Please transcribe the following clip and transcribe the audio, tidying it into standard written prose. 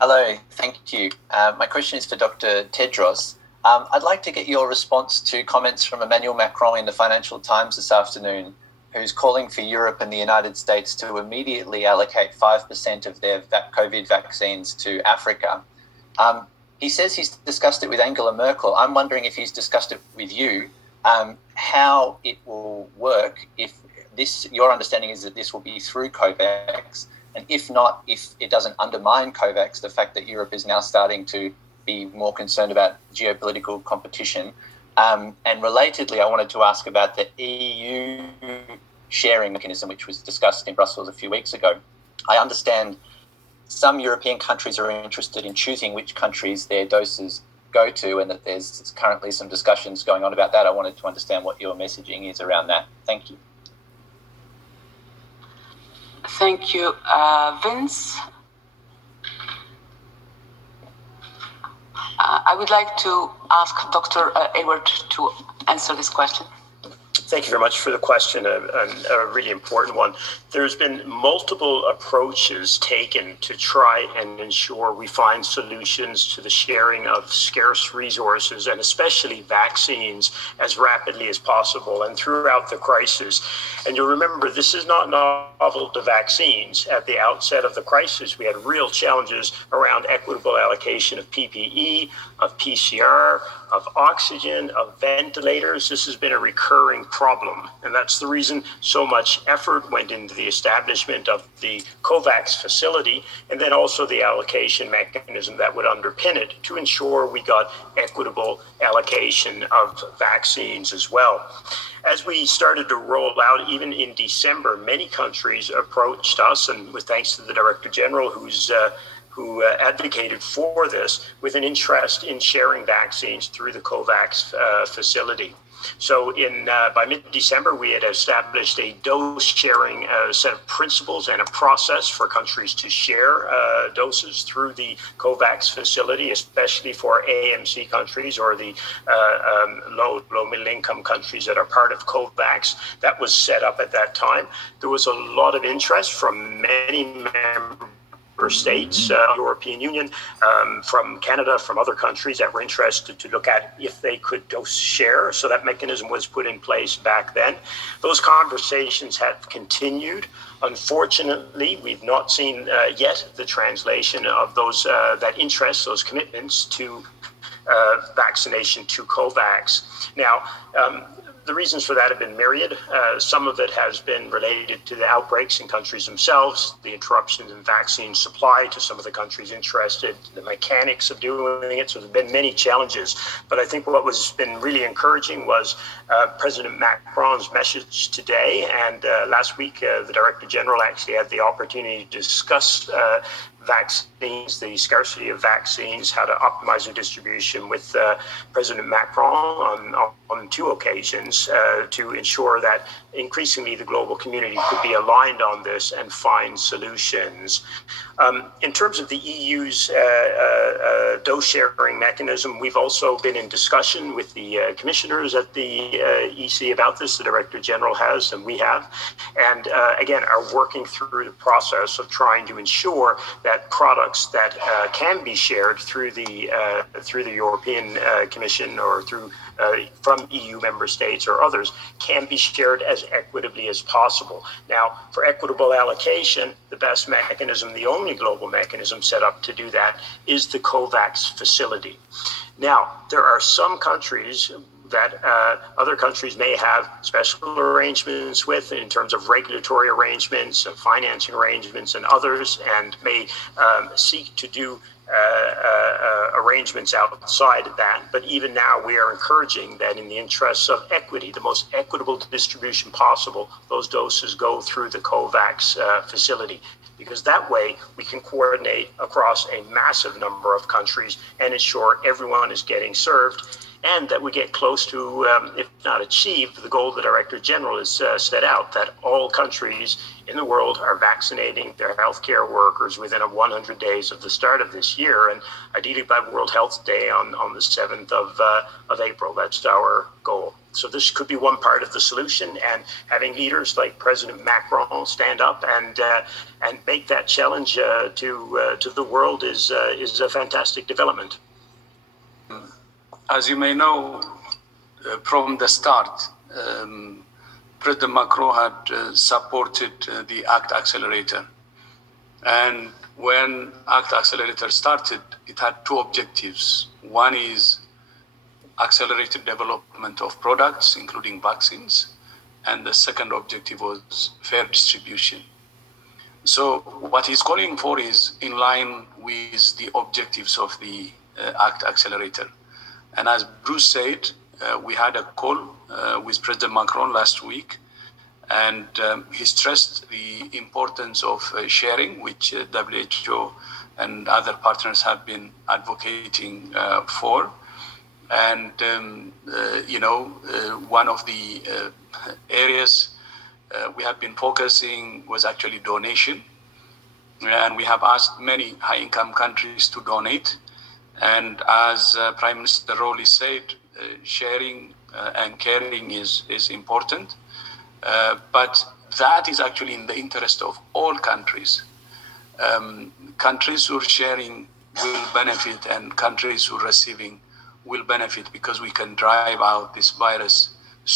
Hello, thank you. My question is for Dr. Tedros. I'd like to get your response to comments from Emmanuel Macron in the Financial Times this afternoon, who's calling for Europe and the United States to immediately allocate 5% of their COVID vaccines to Africa. He says he's discussed it with Angela Merkel. I'm wondering if he's discussed it with you, how it will work if your understanding is that this will be through COVAX, and if not, if it doesn't undermine COVAX, the fact that Europe is now starting to be more concerned about geopolitical competition. And relatedly, I wanted to ask about the EU sharing mechanism, which was discussed in Brussels a few weeks ago. I understand some European countries are interested in choosing which countries their doses go to, and that there's currently some discussions going on about that. I wanted to understand what your messaging is around that. Thank you. Thank you. Vince? I would like to ask Dr. Edward to answer this question. Thank you very much for the question, a really important one. There's been multiple approaches taken to try and ensure we find solutions to the sharing of scarce resources, and especially vaccines, as rapidly as possible and throughout the crisis. And you'll remember, this is not novel to vaccines. At the outset of the crisis, we had real challenges around equitable allocation of PPE, of PCR, of oxygen, of ventilators. This has been a recurring problem, and that's the reason so much effort went into the establishment of the COVAX facility, and then also the allocation mechanism that would underpin it to ensure we got equitable allocation of vaccines as well. As we started to roll out, even in December, many countries approached us, and with thanks to the Director General who advocated for this, with an interest in sharing vaccines through the COVAX facility. So by mid-December, we had established a dose-sharing set of principles and a process for countries to share doses through the COVAX facility, especially for AMC countries or the low-middle-income countries that are part of COVAX. That was set up at that time. There was a lot of interest from many member states, European Union, from Canada, from other countries that were interested to look at if they could dose share. So that mechanism was put in place back then. Those conversations have continued. Unfortunately, we've not seen yet the translation of those that interest, those commitments to vaccination to COVAX. Now, the reasons for that have been myriad. Some of it has been related to the outbreaks in countries themselves, the interruptions in vaccine supply to some of the countries interested, the mechanics of doing it. So there have been many challenges. But I think what has been really encouraging was President Macron's message today. And last week, the Director General actually had the opportunity to discuss vaccines, the scarcity of vaccines, how to optimize their distribution with President Macron on two occasions to ensure that increasingly the global community could be aligned on this and find solutions. In terms of the EU's dose sharing mechanism, we've also been in discussion with the commissioners at the EC about this. The Director General has, and we have, and again, are working through the process of trying to ensure that products that can be shared through the European Commission or through from EU member states or others can be shared as equitably as possible. Now, for equitable allocation, the best mechanism, the only global mechanism set up to do that, is the COVAX facility. Now, there are some countries that other countries may have special arrangements with in terms of regulatory arrangements, financing arrangements, and others, and may seek to do arrangements outside of that. But even now, we are encouraging that in the interests of equity, the most equitable distribution possible, those doses go through the COVAX facility, because that way we can coordinate across a massive number of countries and ensure everyone is getting served, and that we get close to, if not achieve, the goal the Director General has set out, that all countries in the world are vaccinating their healthcare workers within 100 days of the start of this year, and ideally by World Health Day on the 7th of April. That's our goal. So this could be one part of the solution, and having leaders like President Macron stand up and make that challenge to the world is a fantastic development. As you may know, from the start, President Macron had supported the ACT Accelerator. And when ACT Accelerator started, it had two objectives. One is accelerated development of products, including vaccines. And the second objective was fair distribution. So what he's calling for is in line with the objectives of the ACT Accelerator. And as Bruce said, we had a call with President Macron last week, and he stressed the importance of sharing, which WHO and other partners have been advocating for. And, one of the areas we have been focusing was actually donation. And we have asked many high-income countries to donate. And as Prime Minister Rowley said, sharing and caring is important. But that is actually in the interest of all countries. Countries who are sharing will benefit, and countries who are receiving will benefit, because we can drive out this virus